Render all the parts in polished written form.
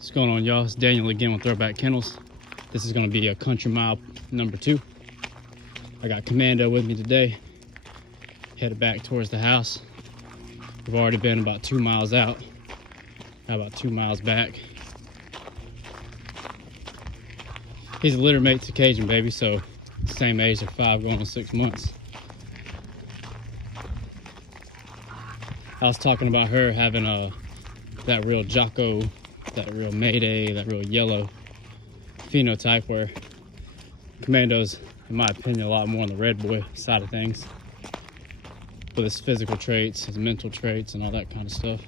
What's going on, y'all? It's Daniel again with Throwback Kennels. This is going to be a country mile number 2. I got Commando with me today. Headed back towards the house. We've already been about 2 miles out. Got about 2 miles back. He's a litter mate to Cajun baby, so same age of 5 going on 6 months. I was talking about her having that real JOCKO, that real Mayday, that real yellow phenotype, where Commando's, in my opinion, a lot more on the red boy side of things, with his physical traits, his mental traits, and all that kind of stuff.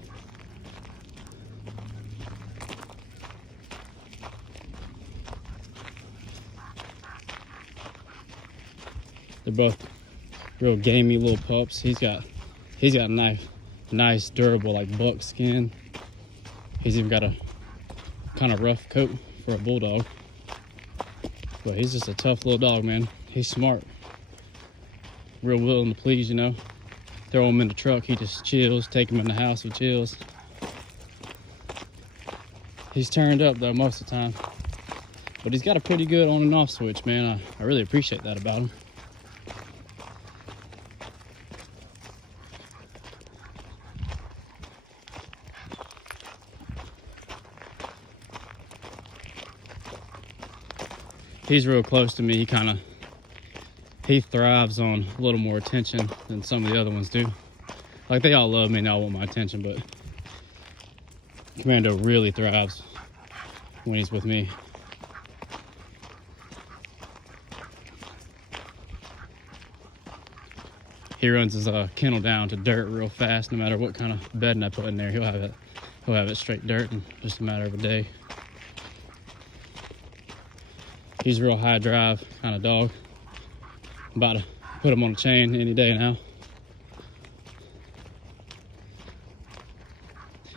They're both real gamey little pups. He's got nice durable like buck skin. He's even got a kind of rough coat for a bulldog, but he's just a tough little dog, man. He's smart, real willing to please, you know. Throw him in the truck, he just chills. Take him in the house, he chills. He's turned up though most of the time, but he's got a pretty good on and off switch, man. I really appreciate that about him. He's real close to me. He thrives on a little more attention than some of the other ones do. Like, they all love me and all want my attention, but Commando really thrives when he's with me. He runs his kennel down to dirt real fast. No matter what kind of bedding I put in there, he'll have it straight dirt in just a matter of a day. He's a real high drive kind of dog. I'm about to put him on a chain any day now.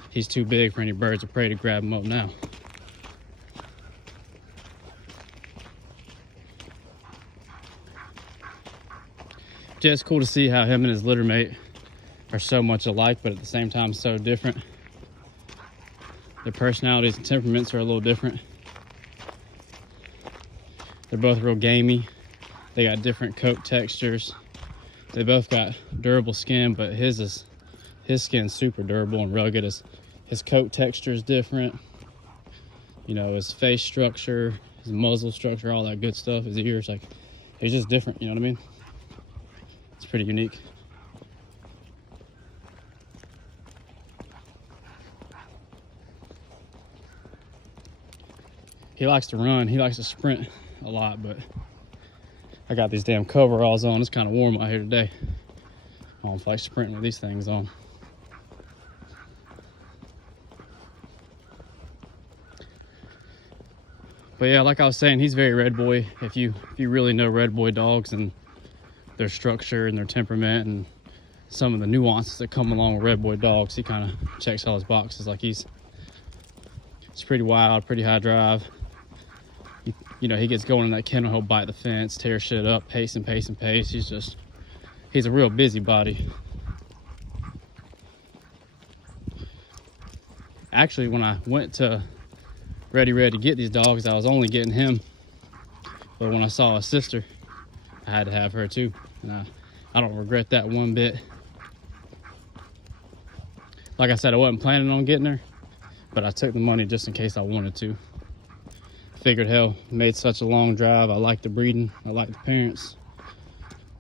He's too big for any birds of prey to grab him up now. Just cool to see how him and his litter mate are so much alike, but at the same time so different. Their personalities and temperaments are a little different. They're both real gamey. They got different coat textures. They both got durable skin, but his skin's super durable and rugged. His coat texture is different. You know, his face structure, his muzzle structure, all that good stuff. His ears, like, he's just different, you know what I mean? It's pretty unique. He likes to run. He likes to sprint a lot, but I got these damn coveralls on. It's kind of warm out here today. I don't like sprinting with these things on. But yeah, like I was saying, he's very red boy. If you really know red boy dogs and their structure and their temperament and some of the nuances that come along with red boy dogs, he kind of checks all his boxes. Like, he's pretty wild, pretty high drive. You know, he gets going in that kennel, he'll bite the fence, tear shit up, pace and pace and pace. He's a real busybody. Actually, when I went to Ready to get these dogs, I was only getting him. But when I saw his sister, I had to have her too. And I don't regret that one bit. Like I said, I wasn't planning on getting her, but I took the money just in case I wanted to. Figured, hell, made such a long drive. I like the breeding. I like the parents.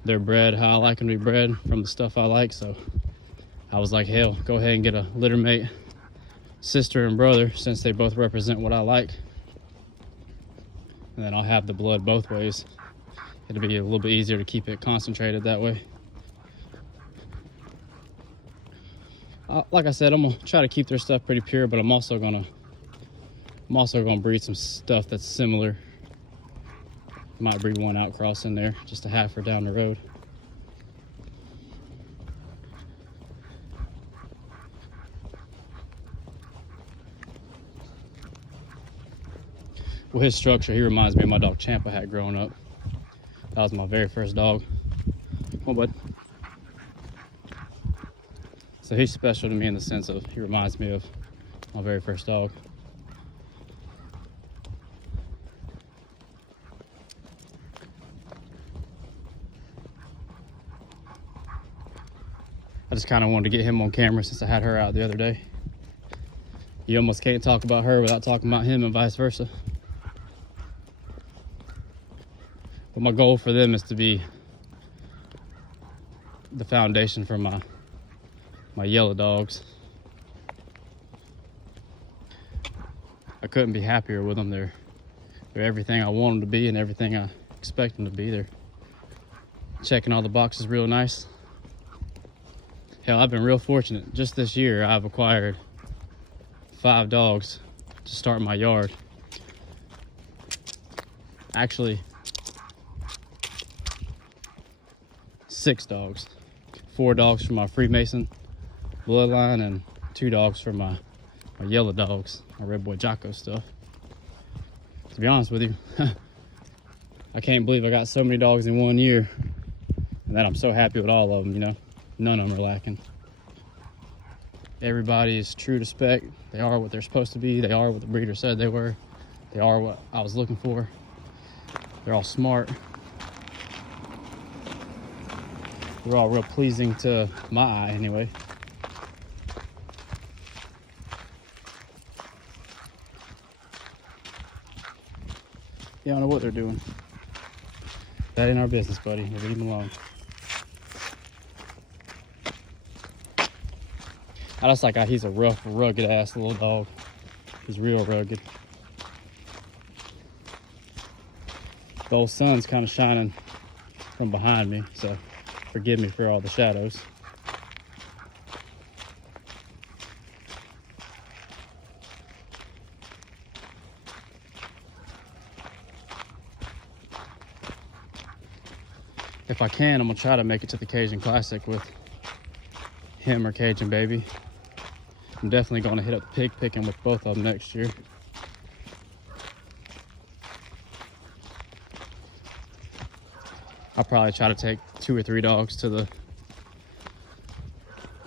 They're bred how I like them to be bred, from the stuff I like. So I was like, hell, go ahead and get a litter mate, sister and brother, since they both represent what I like. And then I'll have the blood both ways. It'll be a little bit easier to keep it concentrated that way. Like I said, I'm gonna try to keep their stuff pretty pure, but I'm also gonna breed some stuff that's similar. Might breed one outcross in there, just to have her down the road. Well, his structure, he reminds me of my dog Champ I had growing up. That was my very first dog. Come on, bud. So he's special to me in the sense of he reminds me of my very first dog. just kind of wanted to get him on camera since I had her out the other day. You almost can't talk about her without talking about him and vice versa. But my goal for them is to be the foundation for my yellow dogs. I couldn't be happier with them. They're everything I want them to be and everything I expect them to be. They're checking all the boxes real nice. Hell, I've been real fortunate. Just this year, I've acquired 5 dogs to start my yard. Actually, 6 dogs. 4 dogs from my Freemason bloodline and 2 dogs from my yellow dogs, my REDBOY JOCKO stuff. To be honest with you, I can't believe I got so many dogs in 1 year, and that I'm so happy with all of them, you know. None of them are lacking. Everybody is true to spec. They are what they're supposed to be. They are what the breeder said they were. They are what I was looking for. They're all smart. They're all real pleasing to my eye anyway. They don't know what they're doing. That ain't our business, buddy. We'll leave them alone. I just like how he's a rough, rugged ass little dog. He's real rugged. The old sun's kind of shining from behind me, so forgive me for all the shadows. If I can, I'm gonna try to make it to the Cajun Classic with him or Cajun Baby. I'm definitely gonna hit up the pig picking with both of them next year. I'll probably try to take 2 or 3 dogs to the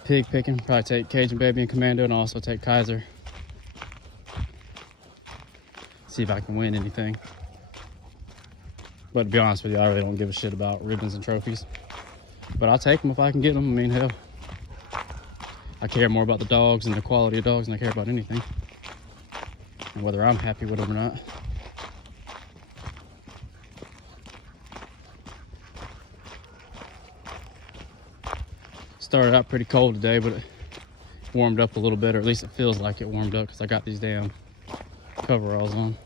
pig picking. Probably take Cajun Baby and Commando, and also take Kaiser. See if I can win anything. But to be honest with you, I really don't give a shit about ribbons and trophies. But I'll take them if I can get them. I mean, hell, I care more about the dogs and the quality of dogs than I care about anything. And whether I'm happy with them or not. Started out pretty cold today, but it warmed up a little bit, or at least it feels like it warmed up because I got these damn coveralls on.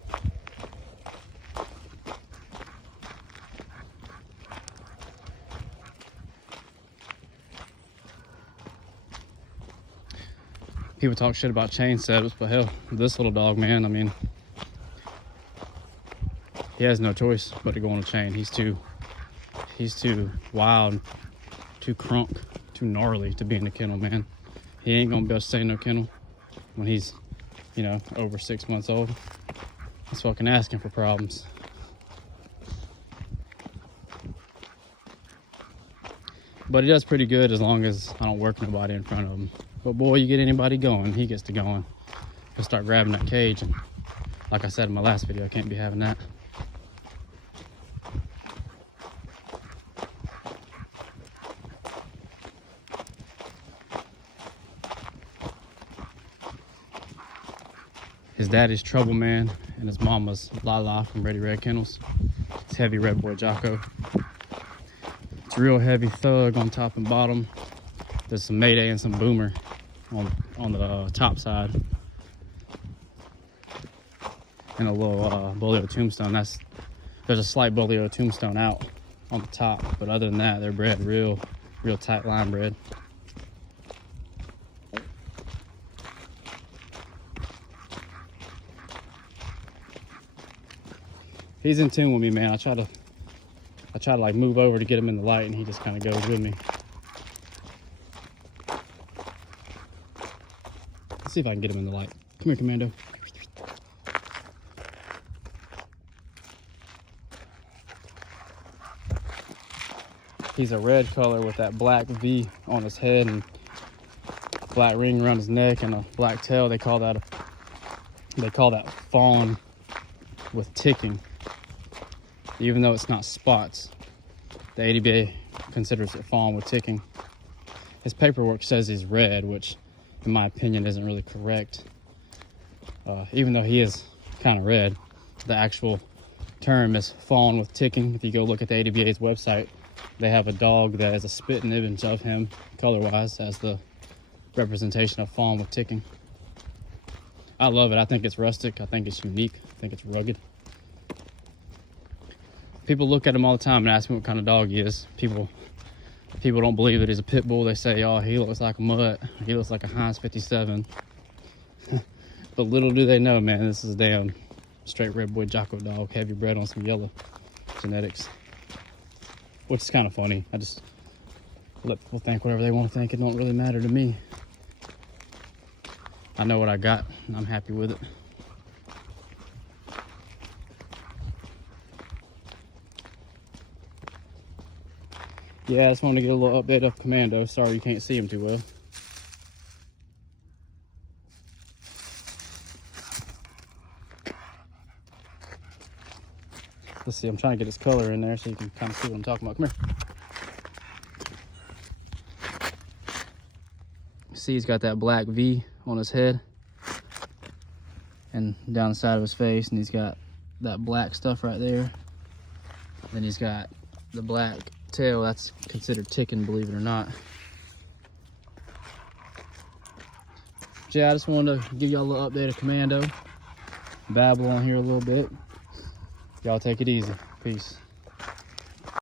People talk shit about chain setups, but hell, this little dog, man, I mean, he has no choice but to go on a chain. He's too wild, too crunk, too gnarly to be in the kennel, man. He ain't gonna be able to stay in no kennel when he's, you know, over 6 months old. That's fucking asking for problems. But he does pretty good as long as I don't work nobody in front of him. But boy, you get anybody going, he gets to going. He'll start grabbing that cage, and like I said in my last video, I can't be having that. His daddy's Trouble Man, and his mama's Lala from Ready Red Kennels. It's heavy REDBOY JOCKO. It's real heavy thug on top and bottom. There's some Mayday and some Boomer on the top side, and a little Bolio Tombstone. There's a slight Bolio Tombstone out on the top, but other than that, they're bred real tight line bred. He's in tune with me, man. I try to like move over to get him in the light, and he just kind of goes with me. Let's see if I can get him in the light. Come here, Commando. He's a red color with that black V on his head and black ring around his neck and a black tail. They call that fawn with ticking. Even though it's not spots, the ADBA considers it fawn with ticking. his paperwork says he's red, which in my opinion isn't really correct. Even though he is kind of red, the actual term is fawn with ticking. If you go look at the ADBA's website, they have a dog that is a spitting image of him color-wise as the representation of fawn with ticking. I love it. I think it's rustic. I think it's unique. I think it's rugged. People look at him all the time and ask me what kind of dog he is. People don't believe that he's a pit bull. They say, oh, he looks like a mutt. He looks like a Heinz 57. But little do they know, man, this is a damn straight red boy JOCKO dog, heavy bred on some yellow genetics. Which is kind of funny. I just let people think whatever they want to think. It don't really matter to me. I know what I got, and I'm happy with it. Yeah, I just wanted to get a little update of Commando. Sorry you can't see him too well. Let's see, I'm trying to get his color in there so you can kind of see what I'm talking about. Come here. See, he's got that black V on his head and down the side of his face, and he's got that black stuff right there. Then he's got the black tail. That's considered ticking, believe it or not. But yeah, I just wanted to give y'all a little update of Commando, babble on here a little bit. Y'all take it easy. Peace.